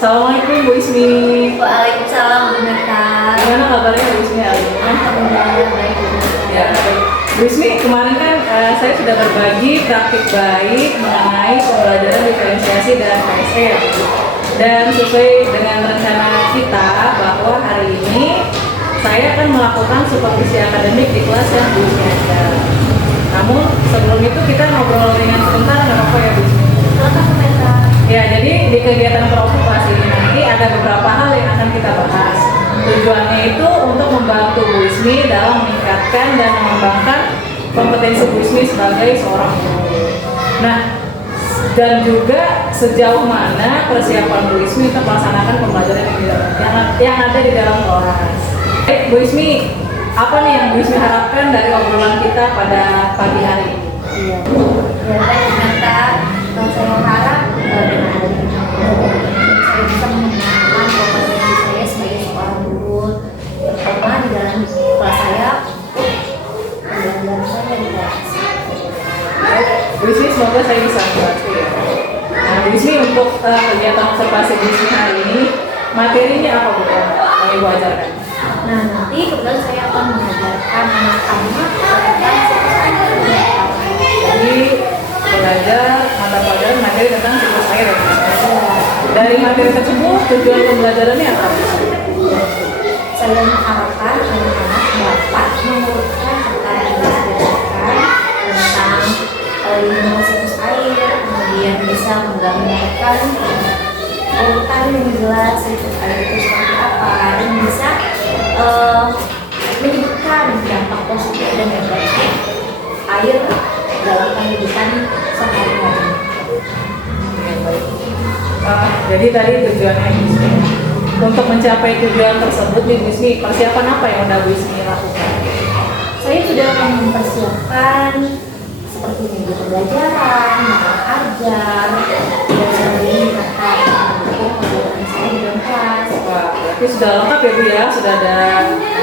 Assalamualaikum Bu Ismi. Waalaikumsalam Bu Neta. Gimana kabarnya Bu Ismi hari ini? Alhamdulillah baik Bu Neta. Ya, Bu Ismi, kemarin kan saya sudah berbagi praktik baik mengenai pembelajaran diferensiasi dan KSE ya, Bu. Dan sesuai dengan rencana kita bahwa hari ini saya akan melakukan supervisi akademik di kelas yang Bu Ismi ajar. Namun sebelum itu kita ngobrol ringan sebentar, nggak apa-apa ya Bu Ismi? Silakan Bu Neta. Ya, jadi di kegiatan provokasi ini nanti ada beberapa hal yang akan kita bahas. Tujuannya itu untuk membantu Bu Ismi dalam meningkatkan dan mengembangkan kompetensi Bu Ismi sebagai seorang guru. Nah, dan juga sejauh mana persiapan Bu Ismi untuk melaksanakan pembelajaran yang ada di dalam kelas. Baik, Bu Ismi, apa nih yang Bu Ismi harapkan dari obrolan kita pada pagi hari ini? Iya. Ya baik Bu Neta. Saya harap dengan adanya saya bisa mengembangkan kompetensi saya sebagai seorang guru, terutama di dalam kelas saya, pembelajaran saya di kelas. Bu Ismi, semoga saya bisa membantu ya. Nah, Bu Ismi, untuk kegiatan observasi Bu Ismi hari ini, materinya apa Bu yang Ibu ajarkan? Nah, nanti kebetulan saya akan mengajarkan anak-anak tentang siklus air. Jadi belajar mata pelajaran materi tentang siklus air ya. Dari materi tersebut tujuan pembelajarannya apa? Saya mengharapkan anak-anak dapat mengurutkan serta menjelaskan tentang lingkungan siklus air, kemudian bisa menggambarkan urutan yang jelas siklus air itu seperti apa, dan bisa menyebutkan dampak positif dan negatif air dalam kehidupan sehari-hari. Jadi tadi tujuannya Bu Ismi. Untuk mencapai tujuan tersebut nih Bu Ismi, persiapan apa yang udah Bu Ismi lakukan? Saya sudah mempersiapkan seperti media pembelajaran, mata ajar, dan sebagainya serta mendukung pembelajaran saya di dalam kelas. Wah, berarti sudah lengkap ya Bu ya, sudah ada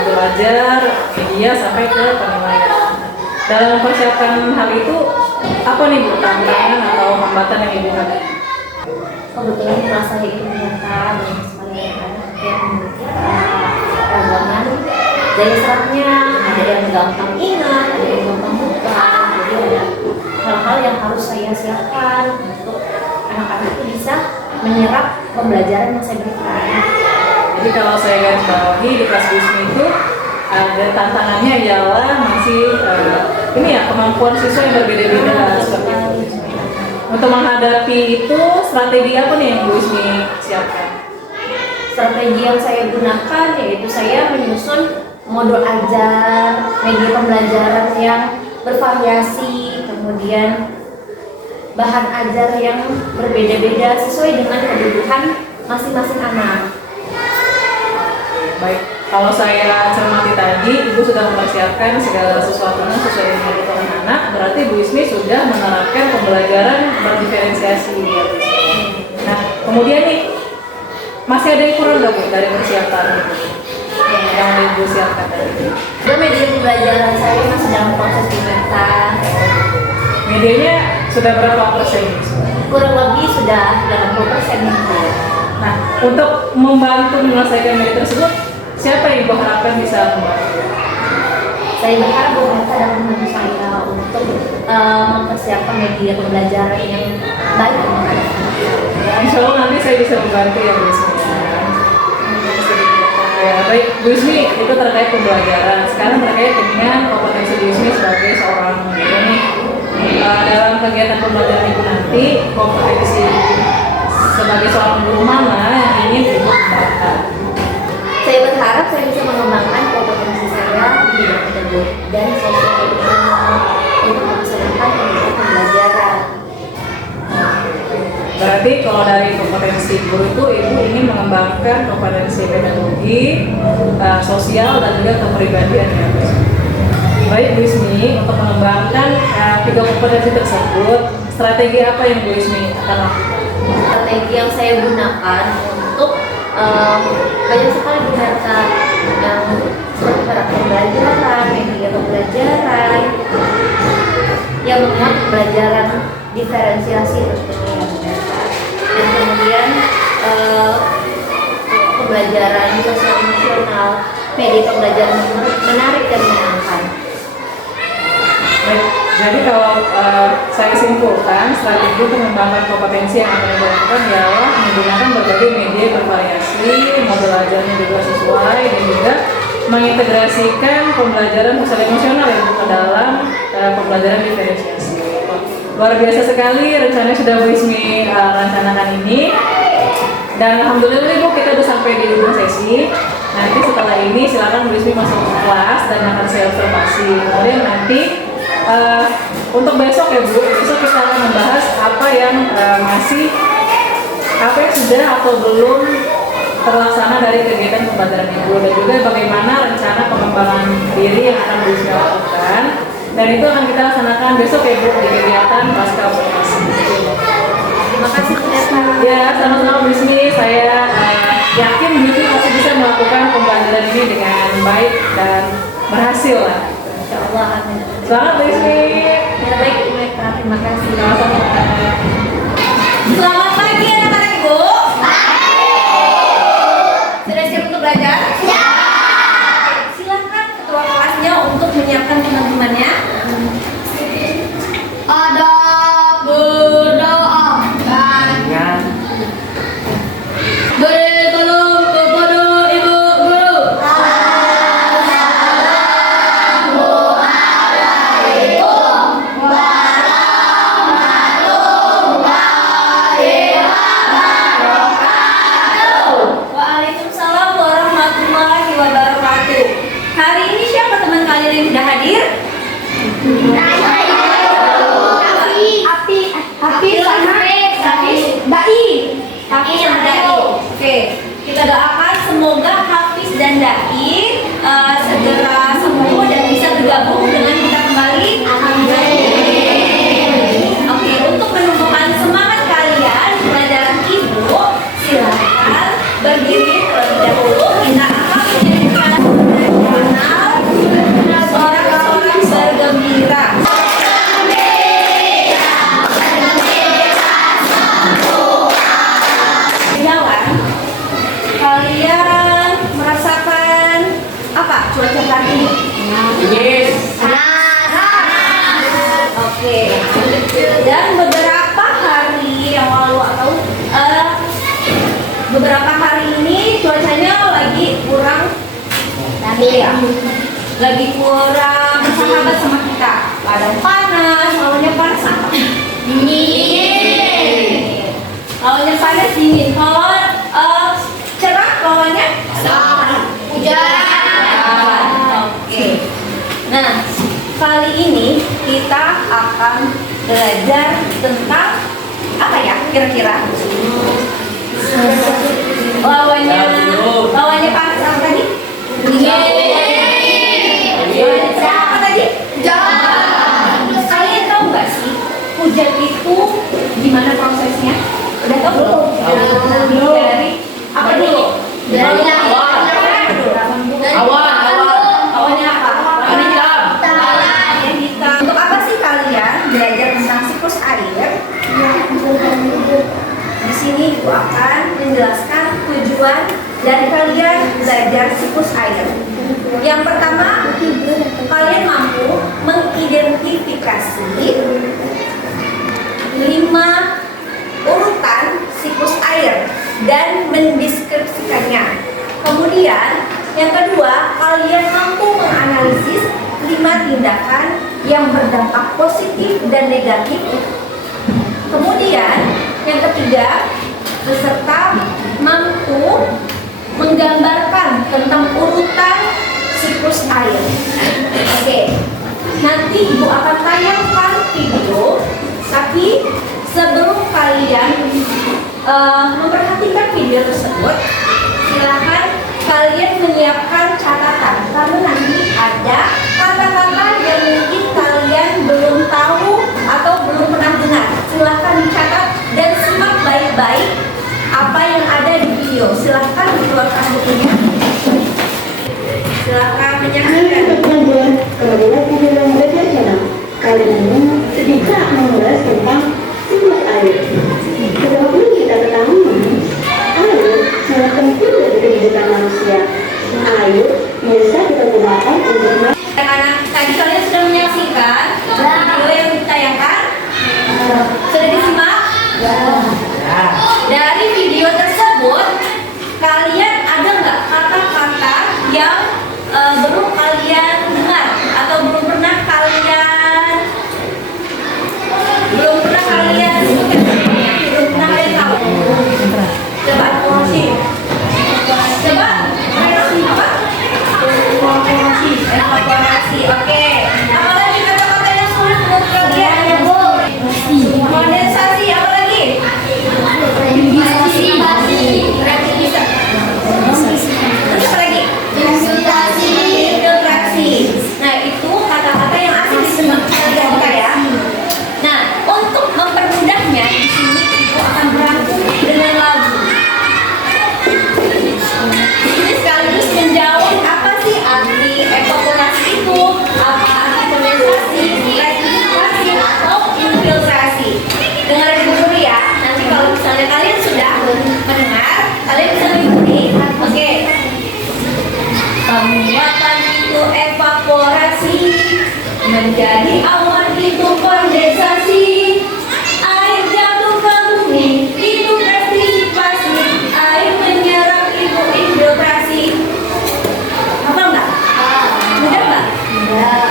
belajar, media sampai ke penilaian. Dalam mempersiapkan hal itu, apa nih Bu tantangan atau hambatan yang Ibu hadapi? Kebetulan kelas saya ini ternyata banyak sekali anak yang memiliki keragaman daya serapnya, ada yang gampang ingat, ada yang gampang lupa. Jadi ada hal-hal yang harus saya siapkan untuk anak-anak itu bisa menyerap pembelajaran yang saya berikan. Jadi kalau saya garis bawahi di kelas Bu Ismi itu ada tantangannya ialah masih ini ya, kemampuan siswa yang berbeda-beda seperti itu. Untuk menghadapi itu strategi apa nih yang Bu Ismi siapkan? Strategi yang saya gunakan yaitu saya menyusun modul ajar, media pembelajaran yang bervariasi, kemudian bahan ajar yang berbeda-beda sesuai dengan kebutuhan masing-masing anak. Baik, kalau saya cermati tadi, Ibu sudah mempersiapkan segala sesuatunya sesuai dengan kebutuhan anak, berarti Bu Ismi sudah menerapkan pembelajaran berdiferensiasi ya Bu Ismi. Nah, kemudian nih, masih ada yang kurang nggak Bu dari persiapan yang Ibu siapkan tadi? Dan media pembelajaran saya masih dalam proses pembentaan. Medianya sudah berapa persen? Kurang lebih sudah 80% gitu. Nah, untuk membantu menyelesaikan media tersebut, siapa yang Ibu harapkan bisa membantu? Saya berharap pemerintah dapat membantu saya untuk mempersiapkan media pembelajaran yang baik untuk anak-anak. Insya Allah nanti saya bisa membantu ya Bu Ismi. Ya, baik Bu Ismi, itu terkait pembelajaran. Sekarang terkait dengan kompetensi Bu Ismi sebagai seorang guru nih. Dalam kegiatan pembelajaran Ibu nanti, kompetensi sebagai seorang guru mana yang ingin Ibu kembangkan? Saya berharap saya bisa mengembangkan kompetensi saya di bidang pedagogik dan sosial edukasional untuk melaksanakan kegiatan pembelajaran. Berarti kalau dari kompetensi guru itu Ibu ingin mengembangkan kompetensi pedagogi, sosial dan juga kepribadian ya Bu Ismi. Baik Bu Ismi, untuk mengembangkan tiga kompetensi tersebut, strategi apa yang Bu Ismi akan lakukan? Strategi yang saya gunakan untuk banyak sekali gunakan yang seperti pada pembelajaran, media pembelajaran yang memuat pembelajaran diferensiasi tentunya, dan kemudian pembelajaran sosial emosional, media pembelajaran menarik dan menyenangkan. Baik, jadi kalau saya simpulkan, strategi untuk mengembangkan kompetensi yang akan dilakukan ialah menggunakan berbagai media bervariasi, model ajarnya juga sesuai, dan juga mengintegrasikan pembelajaran sosial emosional yang ke dalam pembelajaran diferensiasi. Luar biasa sekali rencana sudah Bu Ismi rencanakan ini, dan alhamdulillah Bu, kita sudah sampai di ujung sesi. Nanti setelah ini silakan Bu Ismi masuk ke kelas dan akan saya observasi. Kemudian nanti untuk besok ya Bu, besok kita akan membahas apa yang apa yang sudah atau belum terlaksana dari kegiatan pembelajaran Ibu, dan juga bagaimana rencana pengembangan diri yang akan Bu Ismi lakukan, dan itu akan kita laksanakan besok ya Bu di kegiatan pasca observasi. Terima kasih pendeta. Ya, sama-sama Bu Ismi. Saya yakin Bu Ismi masih bisa melakukan pembelajaran ini dengan baik dan berhasil lah. Insya Allah, amin. Selamat Bu Ismi. Ya, baik Ibu Eka, terima kasih. Sama-sama. Selamat pagi anak-anak Ibu. Sudah siap untuk belajar? Ya. Silakan ketua kelasnya untuk menyiapkan teman-temannya. Ada berdoa. Bertolong kepada Ibu Guru. Waalaikumsalam warahmatullahi wabarakatuh. Hari ini siapa teman kalian yang sudah hadir? Hafiz dan Dai. Oke, kita doakan semoga Hafiz dan Dai segera sembuh dan bisa bergabung dengan kita kembali. Oke, untuk menumbuhkan semangat kalian di pelajaran Ibu, silakan berdiri terlebih dahulu. Kita akan menyanyikan nasional sorak-sorak bergembira. Kalian merasakan apa cuaca hari ini? Yes. Oke. Dan beberapa hari yang lalu atau beberapa hari ini cuacanya lagi kurang stabil ya. Lagi kurang sahabat sama kita. Kadang panas, lawannya panas apa? Dingin. Lawannya panas dingin. Kalau cerah lawannya? Hujan. Oke. Nah, kali ini kita akan belajar tentang apa ya kira-kira? Lawannya panas apa tadi? Dingin. Apa tadi? Hujan. Kalian tahu nggak sih hujan itu gimana prosesnya? Udah tahu belum? Dari apa dulu? Dari awannya apa? Warna hitam. Untuk apa sih kalian belajar tentang siklus air? Di sini Ibu akan menjelaskan tujuan dari kalian belajar siklus air. Yang pertama, kalian mampu mengidentifikasi 5 urutan siklus air dan mendeskripsikannya. Kemudian, yang kedua, kalian mampu menganalisis 5 tindakan yang berdampak positif dan negatif. Kemudian, yang ketiga, peserta mampu menggambarkan tentang urutan siklus air. Oke, nanti Ibu akan tayangkan video, tapi sebelum kalian memperhatikan video tersebut, silakan kalian menyiapkan catatan, karena nanti ada kata-kata yang mungkin kalian belum tahu atau belum pernah dengar. Silakan dicatat dan simak baik-baik apa yang ada di video. Silakan dikeluarkan bukunya. Silakan menyaksikan. Kemudian video yang belajar channel kali ini sedikit membahas tentang siklus air. Seperti kita ketahui, air sangat penting bagi kehidupan Oke. Apalagi kata-kata yang sulit menurut kalian ya Bu? Kondensasi, apa lagi? Reaktivisasi. Terus apa lagi? Infiltrasi. Nah, itu kata-kata yang asing di semak kalian kita ya. Nah, untuk mempermudahnya di sini itu akan berangkum dengan lagu. Ini sekaligus menjawab apa sih arti evaporasi itu, apa arti kondensasi, reaktivisasi atau infiltrasi. Dengarin dulu ya. Nanti kalau misalnya kalian sudah mendengar, kalian bisa mengikuti. Oke. Penguatan itu evaporasi, menjadi awan itu kondensasi, air jatuh ke bumi itu reaktivasi, air menyerap itu infiltrasi. Apa enggak? Mudah enggak?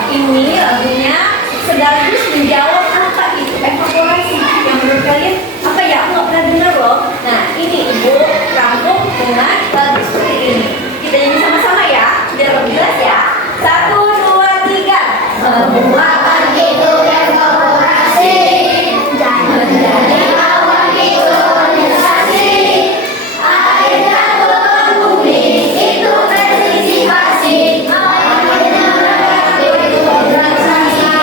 Ini lagunya sekaligus menjawab apa itu evaporasi. Yang menurut kalian apa ya? Aku nggak pernah dengar loh. Nah, ini Ibu rangkum dengan lagu seperti ini. Kita nyanyi sama-sama ya, biar lebih jelas ya. 1, 2, 3. Penguatan itu evaporasi, menjadi awan itu kondensasi, air jatuh ke bumi itu reaktivasi, air menyerap itu infiltrasi.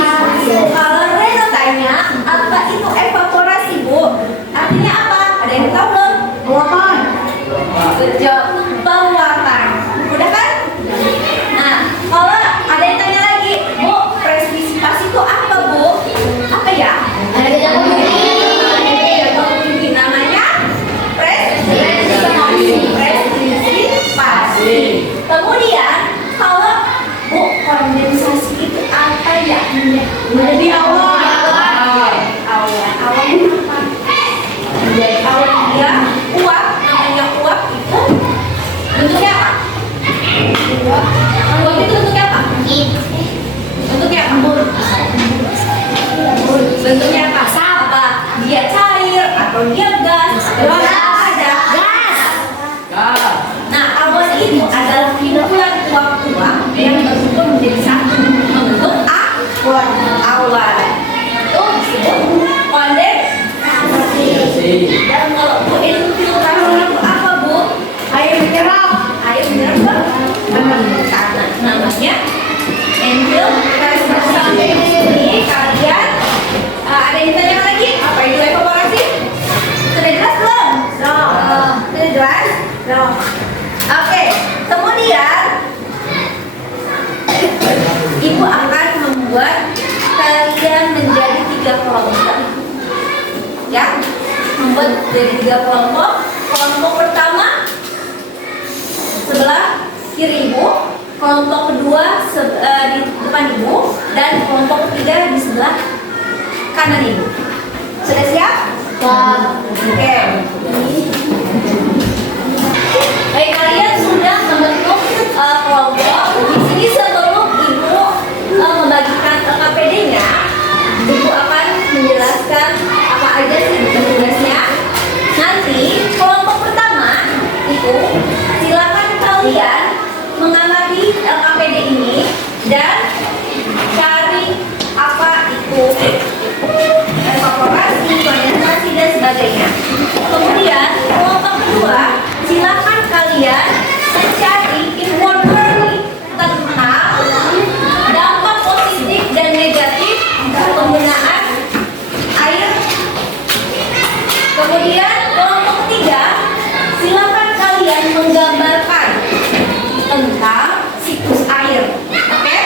Kalau Reno tanya, apa itu evaporasi Bu? Artinya apa? Ada yang tahu belum? Penguapan. Betul, penguapan. Udah kan? Nah, kalau ada yang tanya lagi, Bu, presisipasi itu apa Bu? Apa ya? Namanya presisipasi. Kemudian kalau Bu, kondensasi itu apa ya? Menjadi awan. Awan itu apa? Menjadi awan dia uap. Namanya uap itu bentuknya apa? Uap itu bentuknya apa? Bentuknya apa? Bentuknya apa? Apa? Dia cair atau dia gas? Ada gas. Nah, awan itu adalah kumpulan uap-uap yang berkumpul menjadi satu membentuk awan. Itu disebut kondensasi. Dan kalau Bu infiltrasi itu apa Bu? Air menyerap. Air menyerap karena namanya infiltrasi. Ini kalian ada yang tanya lagi? Apa itu evaporasi? Sudah jelas belum? Sudah jelas? Oke. Kemudian Ibu akan membuat kalian menjadi 3 kelompok. Ya, membuat dari 3 kelompok. Kelompok pertama sebelah kiri Ibu, kelompok kedua di depan Ibu, dan kelompok ketiga di sebelah kanan Ibu. Sudah siap? Oke. Baik, kalian sudah membentuk kelompok. Di sini sebelum Ibu membagikan LKPD-nya, Ibu akan menjelaskan apa aja sih tugasnya. Nanti kelompok pertama itu silakan kalian mengamati LKPD ini dan cari apa itu evaporasi, kondensasi dan sebagainya. Kemudian kelompok kedua silakan kalian mencari informasi tentang dampak positif dan negatif penggunaan air. Kemudian kelompok ketiga silakan kalian menggambarkan tentang siklus air. Oke?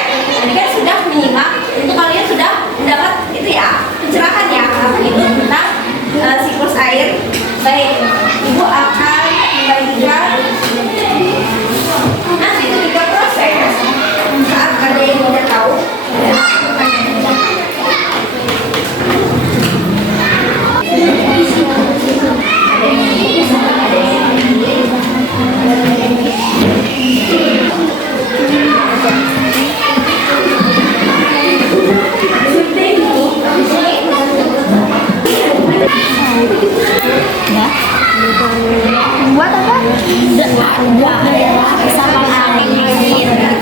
Ini kan sudah menyimak, itu kalian sudah mendapat itu ya pencerahan ya itu tentang siklus air. Baik, Ibu akan membagikan nanti ketika proses saat ada yang tidak tahu. Buat apa? Buat sama angin gitu lah.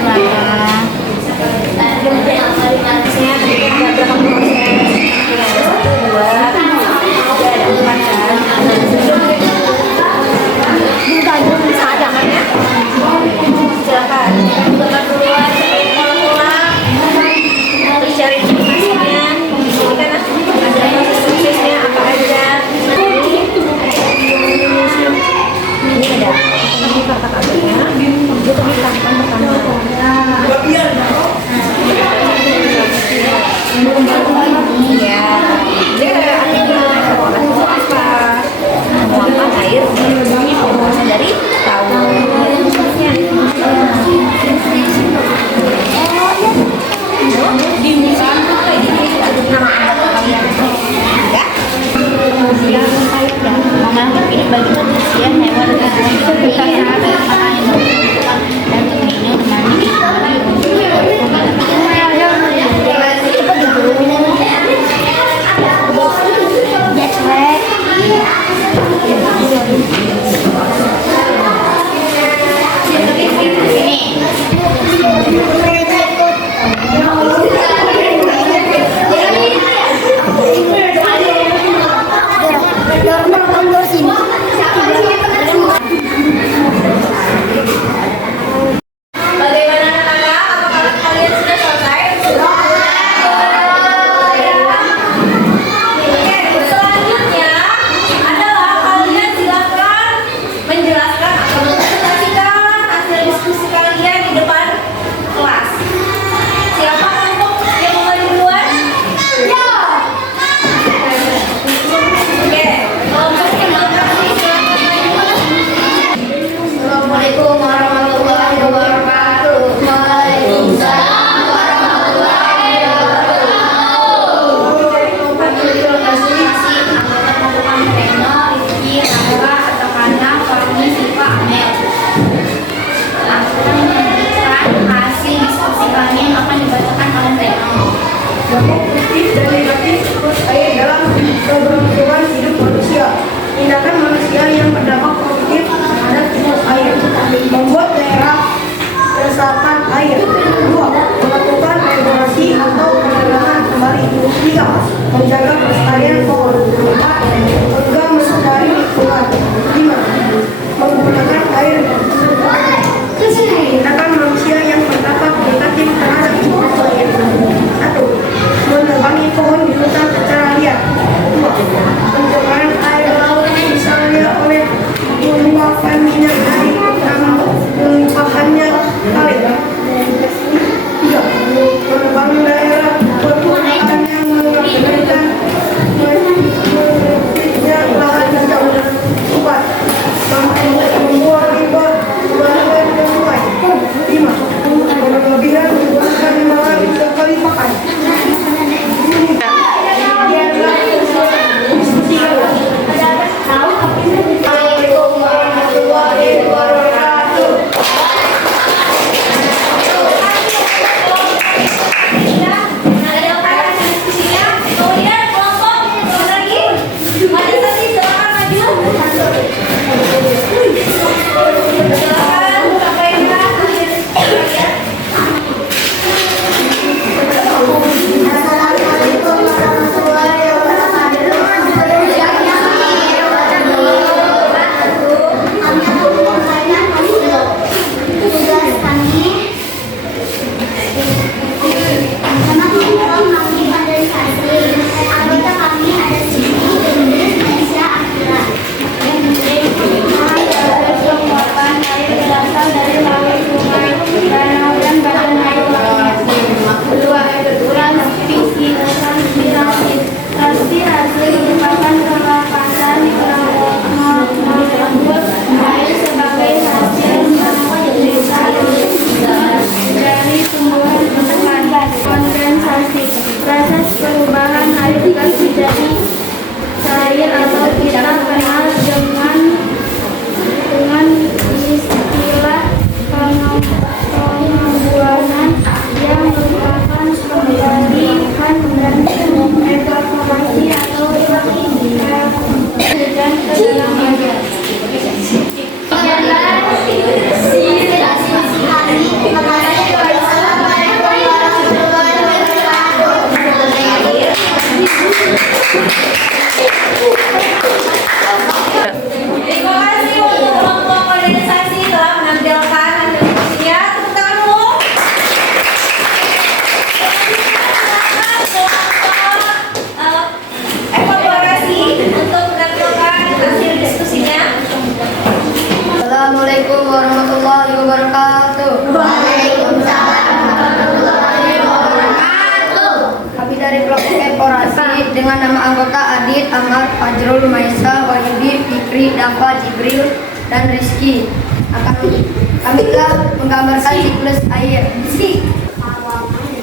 kata-katanya itu ditampilkan pertama. Iya, dia kayak aktivitas sekolah itu apa? Menuangkan air dari tahu. Dimusan kayak gini nama anak kalian ya. Kemudian mama ini bagi manusia hewan dan kita sahabat yang membutuhkan dan tentunya temani Bagaimana anak-anak? Apakah kalian sudah selesai? Oke, selanjutnya adalah kalian silakan menjelaskan atau mempresentasikan hasil diskusi kalian di depan kelas. Siapa kelompok yang mulai duluan? Ya. Oke, kelompok yang mulai silakan maju. Assalamualaikum warahmatullahi wabarakatuh. Waalaikumsalam warahmatullahi wabarakatuh. Terima kasih anggota pasukan Reno, Rizky, Rangga, Atakana, Fahmi, Siva, Amel. Langsung melanjutkan hasil diskusi kami yang akan dibacakan oleh Reno. Dampak positif dan negatif siklus air dalam keberlangsungan hidup manusia. Tindakan manusia yang berdampak positif terhadap siklus air. Assalamualaikum warahmatullahi wabarakatuh. Waalaikumsalam warahmatullahi wabarakatuh. Kami dari kelompok Ekorasi dengan nama anggota Adit, Amar, Fajrul, Maisa, Wahyudi, Fikri, Dafa, Jibril, dan Rizky. Kami telah menggambarkan siklus air.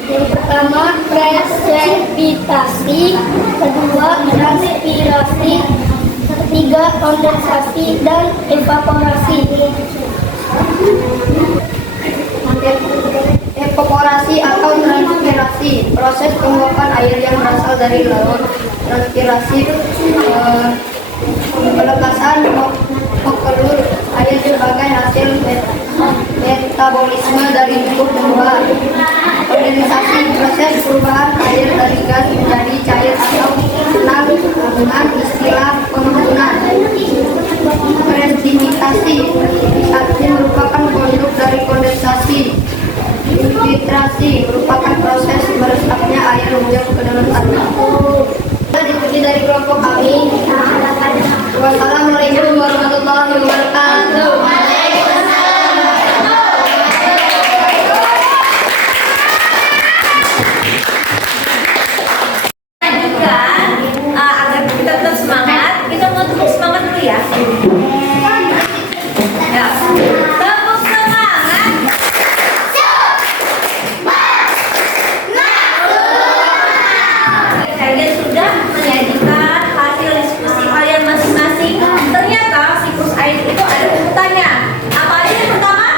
Yang pertama presipitasi, kedua transpirasi, ketiga kondensasi dan evaporasi. Evaporasi atau transpirasi, proses penguapan air yang berasal dari laut. Transpirasi, pelepasan molekulur air sebagai hasil metabolisme dari tubuh tumbuhan. Kondensasi, proses perubahan air dari gas menjadi cair atau tenang dengan istilah pengukuran. Presipitasi, presipitasi merupakan produk dari kondensasi. Infiltrasi merupakan proses meresapnya air hujan ke dalam tanah. Diikuti dari kelompok kami. Wassalamualaikum warahmatullahi wabarakatuh. Agar kita tetap semangat, kita mau tepuk semangat dulu ya. Ya. Tepuk semangat. Kalian sudah menyajikan hasil diskusi kalian masing-masing. Ternyata siklus air itu ada urutannya. Apa aja yang pertama?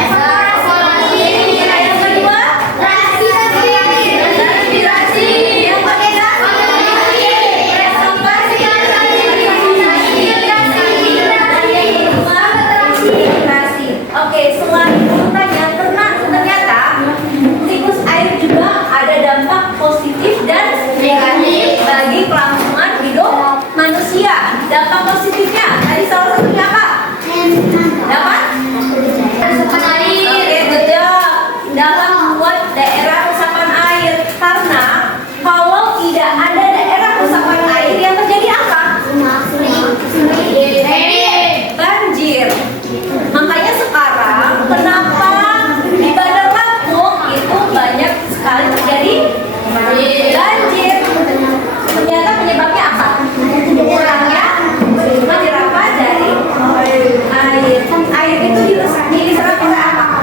Evaporasi. Yang kedua? Transpirasi. Yang ketiga? Oke, selain urutannya, ternyata siklus air juga ada dampak positif dan negatif bagi kelangsungan hidup manusia. Dampak positifnya, tadi salah satunya apa? Dapat? Resapan air. Oke, betul. Dapat membuat daerah resapan air. Karena kalau tidak ada daerah resapan air, yang terjadi apa? Banjir. Makanya sekarang kenapa di Bandar Lampung itu banyak sekali terjadi banjir. Ternyata penyebabnya apa? Kurangnya penyerapan dari air. Air itu diserap oleh apa?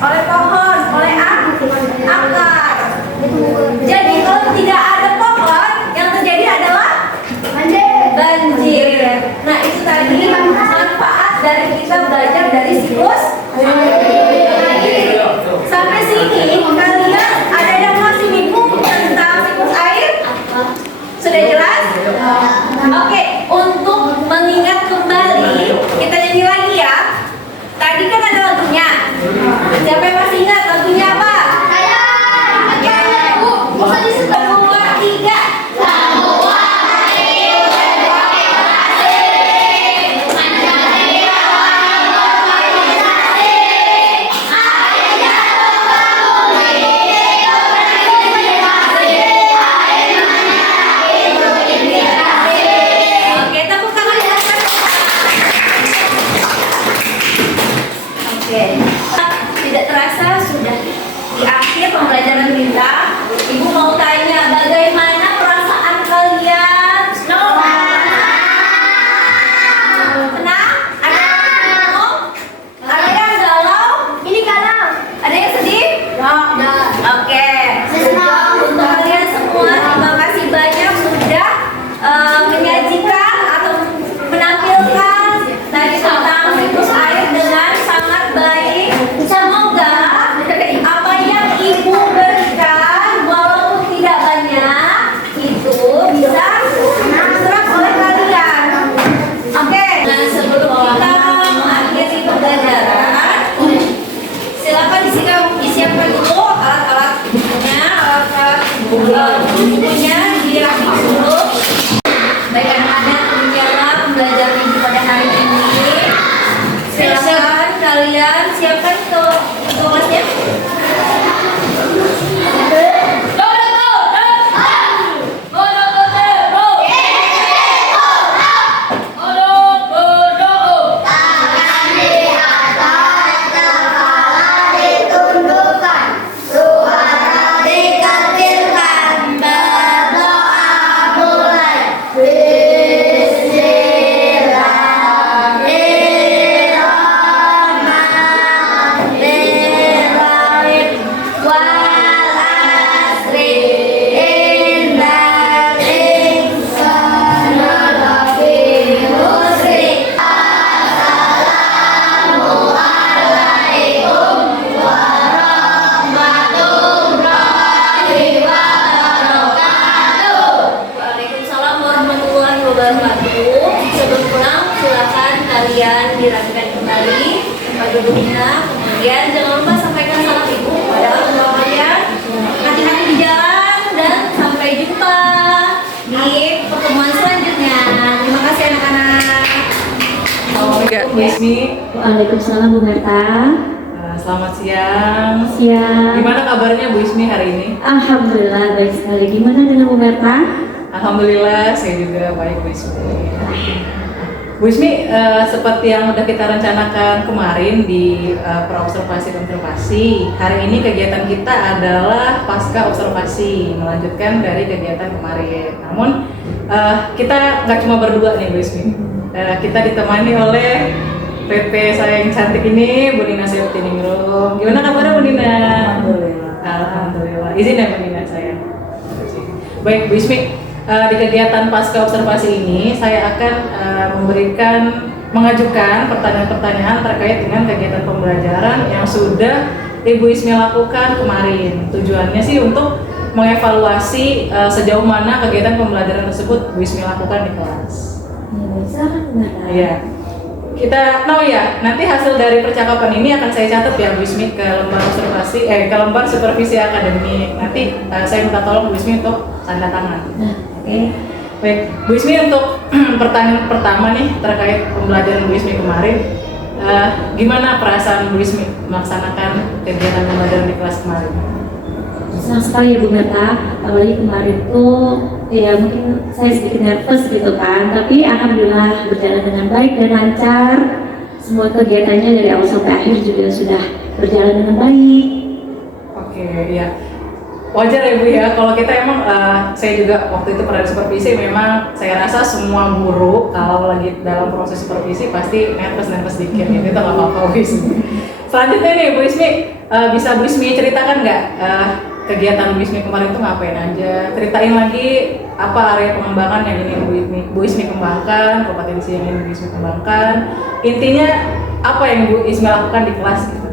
Oleh pohon, oleh akar. Jadi kalau tidak ada pohon, yang terjadi adalah banjir. Nah itu tadi manfaat dari kita belajar dari siklus air. Sampai sini kalian ada yang masih bingung tentang siklus air? Sudah jelas? Oke, untuk mengingat kembali kita nyanyi lagi ya. Tadi kan ada lagunya. Siapa yang masih ingat lagunya apa? Saya. Oke. Bisa disebut 2, 3. Oke, tepuk tangan ya. Oke. Tidak terasa sudah di akhir pembelajaran kita. Ibu mau tanya, bagaimana perasaan kalian? Tenang? Ada yang bingung? Ada yang galau? Ini galau. Ada yang sedih? Oke. Untuk kalian semua, terima kasih banyak sudah menyajikan atau menampilkan tadi tentang siklus air dengan sangat baik. Semoga apa yang ibu berikan walaupun tidak banyak itu bisa terserap oleh kalian. Oke. Nah sebelum kita mengakhiri pembelajaran, silakan disiapkan dulu alat-alat ibunya, alat-alat ibunya dirapih dulu. Baik anak-anak, demikianlah pembelajaran ibu pada hari ini. Silakan kalian siapkan kelasnya. dirapikan kembali tempat duduknya. Kemudian jangan lupa sampaikan salam ibu pada orang tua kalian. Hati-hati di jalan dan sampai jumpa di pertemuan selanjutnya. Terima kasih anak-anak. Bu Ismi, Waalaikumsalam Bu Merta. selamat siang. Siang. Gimana kabarnya Bu Ismi hari ini? Alhamdulillah baik sekali. Gimana dengan Bu Merta? Alhamdulillah saya juga baik Bu Ismi. Bu Ismi, seperti yang udah kita rencanakan kemarin di praobservasi konservasi, hari ini kegiatan kita adalah pasca observasi, melanjutkan dari kegiatan kemarin. Namun kita nggak cuma berdua nih Bu Ismi, kita ditemani oleh PP saya yang cantik ini, Bu Nina Septiningrum. Gimana kabarnya Bu Nina? Alhamdulillah. Izin ya Bu Nina saya. Baik Bu Ismi, di kegiatan pasca observasi ini saya akan mengajukan pertanyaan-pertanyaan terkait dengan kegiatan pembelajaran yang sudah Ibu Ismi lakukan kemarin. Tujuannya sih untuk mengevaluasi sejauh mana kegiatan pembelajaran tersebut Bu Ismi lakukan di kelas. Silakan Bu Merta. Iya. Kita nanti hasil dari percakapan ini akan saya catat ya Bu Ismi ke lembar observasi, ke lembar supervisi akademik. Nanti saya minta tolong Bu Ismi untuk tanda tangan. Oke. Baik, Bu Ismi, untuk pertanyaan pertama nih terkait pembelajaran Bu Ismi kemarin, gimana perasaan Bu Ismi melaksanakan kegiatan pembelajaran di kelas kemarin? Senang sekali ya Bu Merta, apalagi kemarin tuh ya mungkin saya sedikit nervous gitu kan, tapi alhamdulillah berjalan dengan baik dan lancar. Semua kegiatannya dari awal sampai akhir juga sudah berjalan dengan baik. Oke, ya. Wajar ya Bu ya, kalau kita emang saya juga waktu itu pernah supervisi, memang saya rasa semua guru kalau lagi dalam proses supervisi pasti nervous dikit, itu nggak apa-apa Bu Ismi. Selanjutnya nih Bu Ismi, bisa Bu Ismi ceritakan nggak kegiatan Bu Ismi kemarin itu ngapain aja? Ceritain lagi apa area pengembangan yang ingin Bu Ismi kembangkan, kompetensi yang ingin Bu Ismi kembangkan. Intinya apa yang Bu Ismi lakukan di kelas gitu?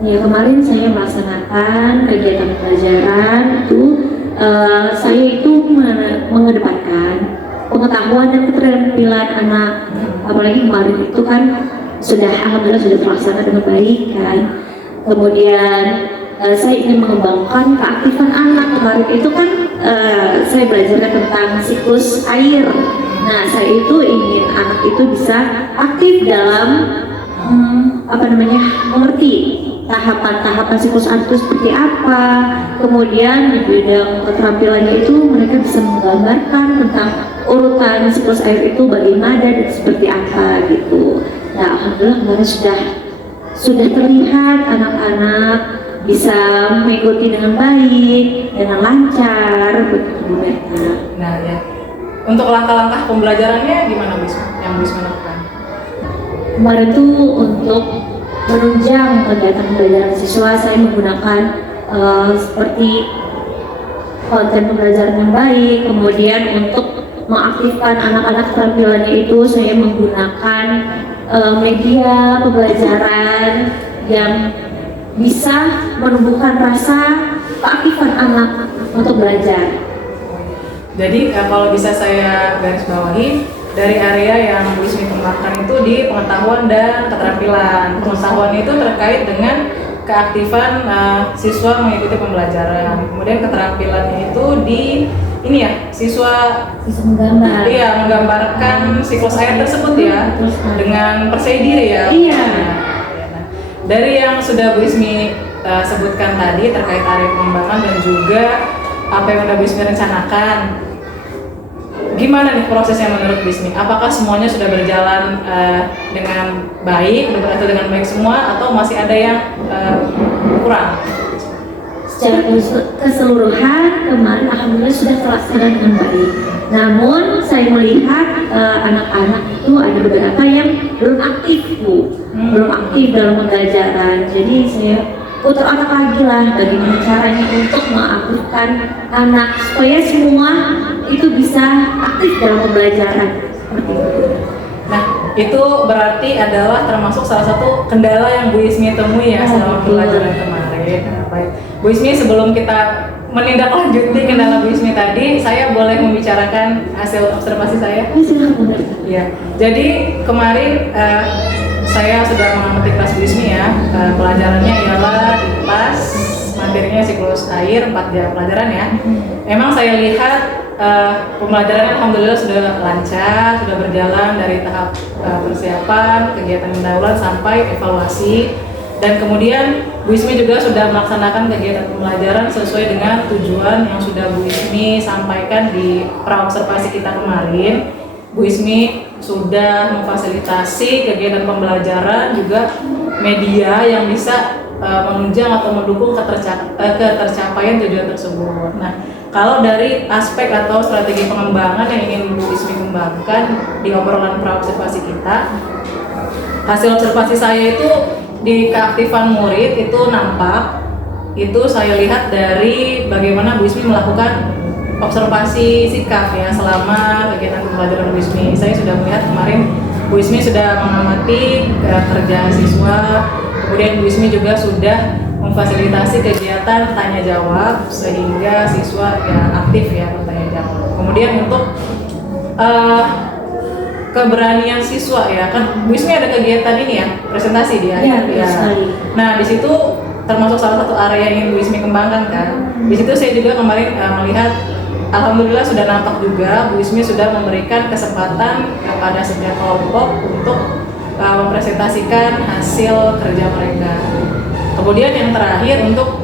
Ya kemarin saya melaksanakan kegiatan pelajaran itu saya itu mengedepankan pengetahuan dan keterampilan anak, apalagi kemarin itu kan sudah alhamdulillah sudah terlaksana dengan baik kan. Kemudian saya ingin mengembangkan keaktifan anak. Kemarin itu kan saya belajar tentang siklus air. Nah saya itu ingin anak itu bisa aktif dalam mengerti tahapan-tahapan siklus air itu seperti apa. Kemudian di bidang keterampilannya itu mereka bisa menggambarkan tentang urutan siklus air itu bagaimana dan seperti apa gitu. Nah alhamdulillah kemarin sudah terlihat anak-anak bisa mengikuti dengan baik, dengan lancar begitu mereka. Nah ya, untuk langkah-langkah pembelajarannya gimana Bu Ismi yang Bu Ismi lakukan? Kemarin tuh untuk menunjang kegiatan pembelajaran siswa, saya menggunakan seperti konten pembelajaran yang baik. Kemudian untuk mengaktifkan anak-anak keterampilannya itu saya menggunakan media pembelajaran yang bisa menumbuhkan rasa keaktifan anak untuk belajar. Jadi kalau bisa saya garis bawahi, dari area yang Bu Ismi kembangkan itu di pengetahuan dan keterampilan. Pengetahuan itu terkait dengan keaktifan siswa mengikuti pembelajaran. Kemudian keterampilannya itu di siswa Bisa menggambar. Iya, menggambarkan siklus air tersebut ya, dengan percaya diri ya. Iya. Nah, dari yang sudah Bu Ismi sebutkan tadi terkait area pengembangan dan juga apa yang sudah Bu Ismi rencanakan, gimana nih prosesnya menurut Bu Ismi? Apakah semuanya sudah berjalan dengan baik atau dengan baik semua, atau masih ada yang kurang? Secara keseluruhan kemarin alhamdulillah sudah terlaksana dengan baik. Namun saya melihat anak-anak itu ada beberapa yang belum aktif belum aktif dalam pembelajaran. Jadi saya putar otak lagi lah bagaimana caranya untuk mengaktifkan anak supaya semua itu bisa aktif dalam pembelajaran seperti itu. Nah, itu berarti adalah termasuk salah satu kendala yang Bu Ismi temui ya selama pembelajaran kemarin. Nah, baik. Bu Ismi, sebelum kita menindaklanjuti kendala Bu Ismi tadi, saya boleh membicarakan hasil observasi saya? Silakan. Ya, jadi kemarin saya sudah mengamati kelas Bu Ismi ya. Pelajarannya ialah di kelas materinya siklus air 4 jam pelajaran ya. Emang saya lihat pembelajarannya alhamdulillah sudah lancar, sudah berjalan dari tahap persiapan, kegiatan pendahuluan sampai evaluasi. Dan kemudian Bu Ismi juga sudah melaksanakan kegiatan pembelajaran sesuai dengan tujuan yang sudah Bu Ismi sampaikan di praobservasi kita kemarin. Bu Ismi sudah memfasilitasi kegiatan pembelajaran juga media yang bisa menunjang atau mendukung ketercapaian tujuan tersebut. Nah, kalau dari aspek atau strategi pengembangan yang ingin Bu Ismi kembangkan di obrolan praobservasi kita, hasil observasi saya itu di keaktifan murid itu nampak, itu saya lihat dari bagaimana Bu Ismi melakukan observasi sikap ya selama kegiatan pembelajaran Bu Ismi. Saya sudah melihat kemarin Bu Ismi sudah mengamati kerja siswa, kemudian Bu Ismi juga sudah memfasilitasi kegiatan tanya jawab sehingga siswa ya aktif ya bertanya jawab. Kemudian untuk keberanian siswa ya kan Bu Ismi ada kegiatan ini ya presentasi dia Iya, betul sekali. Nah di situ termasuk salah satu area yang Bu Ismi kembangkan kan. Di situ saya juga kemarin melihat alhamdulillah sudah nampak juga Bu Ismi sudah memberikan kesempatan kepada setiap kelompok untuk mempresentasikan hasil kerja mereka. Kemudian yang terakhir untuk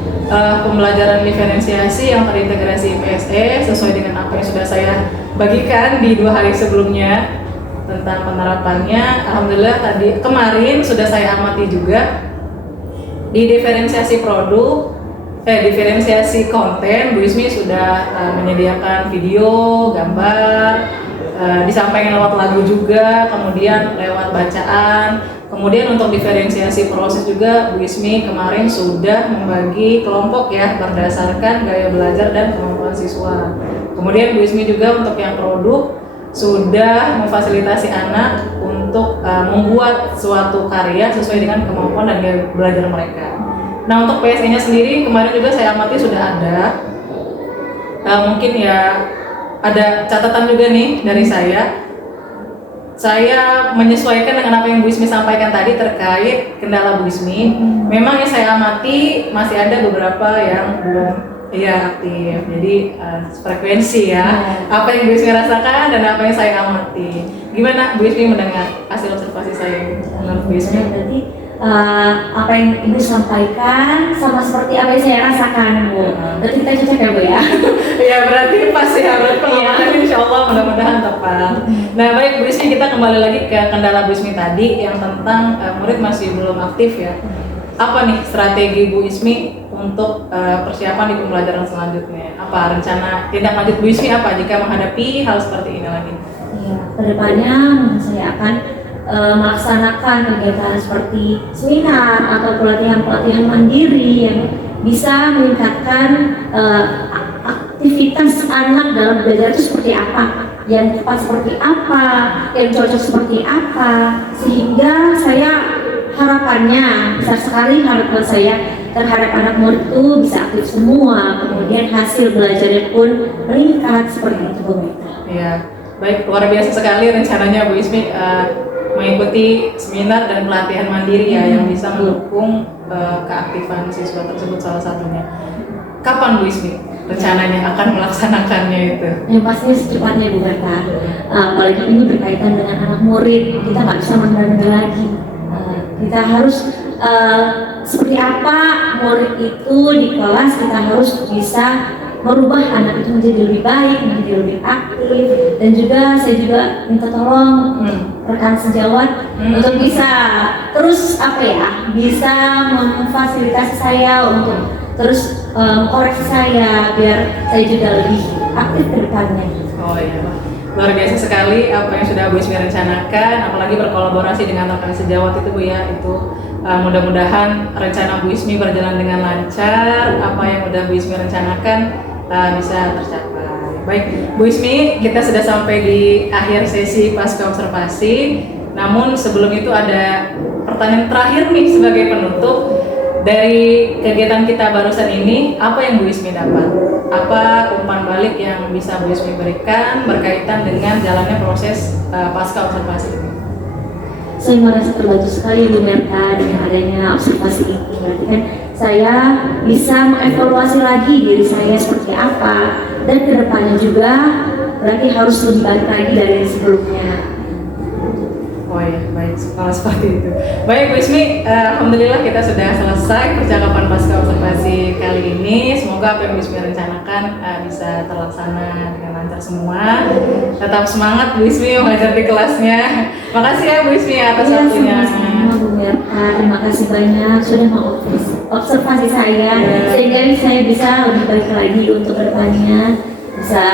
pembelajaran diferensiasi yang terintegrasi PSE sesuai dengan apa yang sudah saya bagikan di 2 hari sebelumnya tentang penerapannya. Alhamdulillah tadi kemarin sudah saya amati juga di diferensiasi produk, diferensiasi konten. Bu Ismi sudah menyediakan video, gambar, disampaikan lewat lagu juga, kemudian lewat bacaan. Kemudian untuk diferensiasi proses juga Bu Ismi kemarin sudah membagi kelompok ya berdasarkan gaya belajar dan kemampuan siswa. Kemudian Bu Ismi juga untuk yang produk sudah memfasilitasi anak untuk membuat suatu karya sesuai dengan kemampuan dan gaya belajar mereka. Nah untuk PSE-nya sendiri kemarin juga saya amati sudah ada, mungkin ya ada catatan juga nih dari saya. Saya menyesuaikan dengan apa yang Bu Ismi sampaikan tadi terkait kendala Bu Ismi. Memang yang saya amati masih ada beberapa yang belum aktif. Jadi frekuensi ya. Apa yang Bu Ismi rasakan dan apa yang saya amati. Gimana Bu Ismi mendengar hasil observasi saya menurut Bu Ismi? Berarti apa yang Ibu sampaikan sama seperti apa yang saya rasakan, Bu. Berarti kita cocok ya, Bu ya? Ya berarti pas ya, berarti pengamatan insya Allah mudah-mudahan tepat. Nah baik Bu Ismi, kita kembali lagi ke kendala Bu Ismi tadi yang tentang murid masih belum aktif ya. Apa nih strategi Bu Ismi untuk persiapan di pembelajaran selanjutnya? Apa rencana tindak lanjut Bu Ismi apa jika menghadapi hal seperti ini lagi? Iya, kedepannya saya akan melaksanakan kegiatan seperti seminar atau pelatihan-pelatihan mandiri yang bisa meningkatkan aktivitas anak dalam belajar itu seperti apa, yang tepat seperti apa, yang cocok seperti apa, sehingga saya harapannya besar sekali harapan saya terhadap anak murid itu bisa aktif semua, kemudian hasil belajarnya pun meningkat seperti itu, Bu Meta. Iya, baik, luar biasa sekali rencananya Bu Ismi mengikuti seminar dan pelatihan mandiri ya yang bisa mendukung keaktifan siswa tersebut salah satunya. Kapan Bu Ismi rencananya akan melaksanakannya itu? Yang pastinya secepatnya Bu Meta. Apalagi ini berkaitan dengan anak murid, kita nggak bisa menunda lagi. Kita harus seperti apa murid itu di kelas, kita harus bisa merubah anak itu menjadi lebih baik, menjadi lebih aktif. Dan juga saya juga minta tolong rekan sejawat untuk bisa terus bisa memfasilitasi saya untuk terus koreksi saya biar saya juga lebih aktif ke depannya. Oh iya, luar biasa sekali apa yang sudah Bu Ismi rencanakan, apalagi berkolaborasi dengan rekan sejawat itu Bu ya. Itu mudah-mudahan rencana Bu Ismi berjalan dengan lancar, apa yang udah Bu Ismi rencanakan bisa tercapai. Baik, Bu Ismi, kita sudah sampai di akhir sesi pasca observasi. Namun sebelum itu ada pertanyaan terakhir nih sebagai penutup. Dari kegiatan kita barusan ini, apa yang Bu Ismi dapat? Apa umpan balik yang bisa Bu Ismi berikan berkaitan dengan jalannya proses pasca observasi ini? Saya merasa terbantu sekali Bu Merta dengan adanya observasi ini. Berarti kan saya bisa mengevaluasi lagi diri saya seperti apa, dan kedepannya juga berarti harus lebih baik lagi dari yang sebelumnya. Oh ya, baik, kalau seperti itu. Baik Bu Ismi, alhamdulillah kita sudah selesai percakapan pasca observasi kali ini. Semoga apa yang Bu Ismi rencanakan bisa terlaksana dengan lancar semua. Tetap semangat Bu Ismi mengajar di kelasnya. Makasih ya Bu Ismi atas Ya, waktunya. sama-sama Bu Merta, terima kasih banyak sudah mengobservasi saya sehingga saya bisa lebih baik lagi untuk kedepannya. Bisa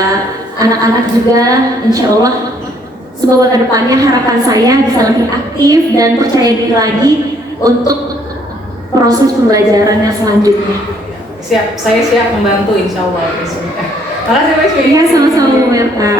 anak-anak juga, insya Allah semoga kedepannya harapan saya bisa lebih aktif dan percaya diri lagi untuk proses pembelajaran yang selanjutnya. Siap, saya siap membantu insya Allah Bu Ismi. Makasih Bu Ismi. Ya, sama-sama Bu Merta.